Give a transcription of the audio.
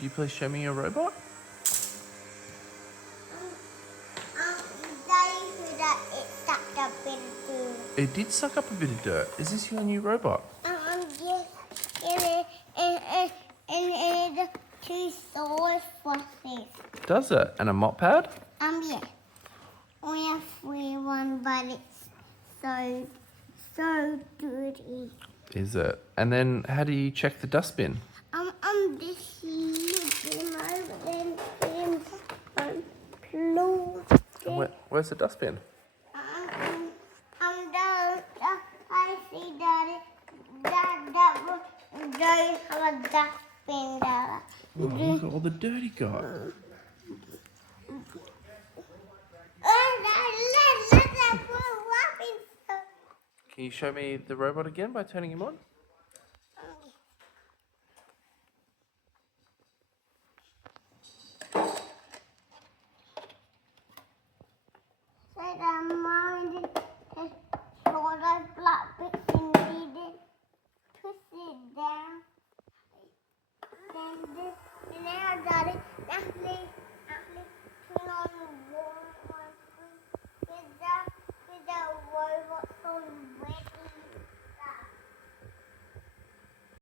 could you please show me your robot? Daddy said that it sucked up into. It did suck up a bit of dirt. Is this your new robot? Yes, and it two swords for this. Does it? And a mop pad? Yeah. We have free one, but it's so dirty. Is it? And then how do you check the dustbin? This little over then close. Where's the dustbin? I see that they have a dustbin there. Oh, look at all the dirt he got. Can you show me the robot again by turning him on? So the mom has rolled those black bits and needed twist it down. Then now daddy, actually turn on the wall.